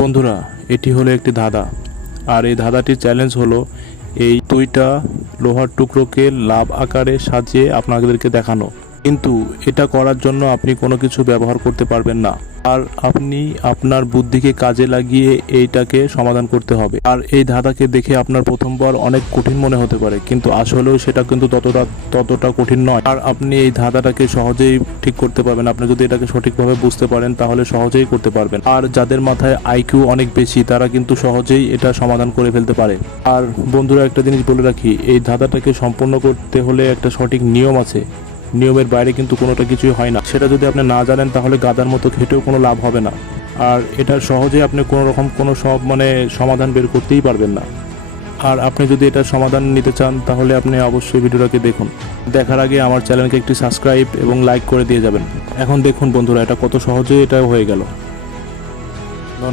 বন্ধুরা, এটি হলো একটি ধাঁধা। আর এই ধাঁধাটির চ্যালেঞ্জ হলো এই দুইটা লোহার টুকরোকে লাভ আকারে সাজিয়ে আপনাদেরকে দেখানো। কিন্তু এটা করার জন্য আপনি কোনো কিছু ব্যবহার করতে পারবেন না, আর আপনি আপনার বুদ্ধিকে কাজে লাগিয়ে এইটাকে সমাধান করতে হবে। আর এই ধাঁধাকে দেখে আপনার প্রথমবার অনেক কঠিন মনে হতে পারে, কিন্তু আসলেও সেটা কিন্তু ততটা কঠিন নয়। আর আপনি এই ধাঁধাটাকে সহজেই ঠিক করতে পারবেন। আপনি যদি এটাকে সঠিকভাবে বুঝতে পারেন তাহলে সহজেই করতে পারবেন। আর যাদের মাথায় আইকিউ অনেক বেশি তারা কিন্তু সহজেই এটা সমাধান করে ফেলতে পারে। আর বন্ধুরা, একটা জিনিস বলে রাখি, এই ধাঁধাটাকে সম্পূর্ণ করতে হলে একটা সঠিক নিয়ম আছে। নিয়মের বাইরে কিন্তু কোনোটা কিছুই হয় না। সেটা যদি আপনি না জানেন তাহলে গাদার মতো খেটেও কোনো লাভ হবে না। আর এটা সহজে আপনি কোনো রকম সমাধান বের করতেই পারবেন না। আর আপনি যদি এটার সমাধান নিতে চান তাহলে আপনি অবশ্যই ভিডিওটাকে দেখুন। দেখার আগে আমার চ্যানেলকে একটি সাবস্ক্রাইব এবং লাইক করে দিয়ে যাবেন। এখন দেখুন বন্ধুরা, এটা কত সহজেই এটা হয়ে গেল।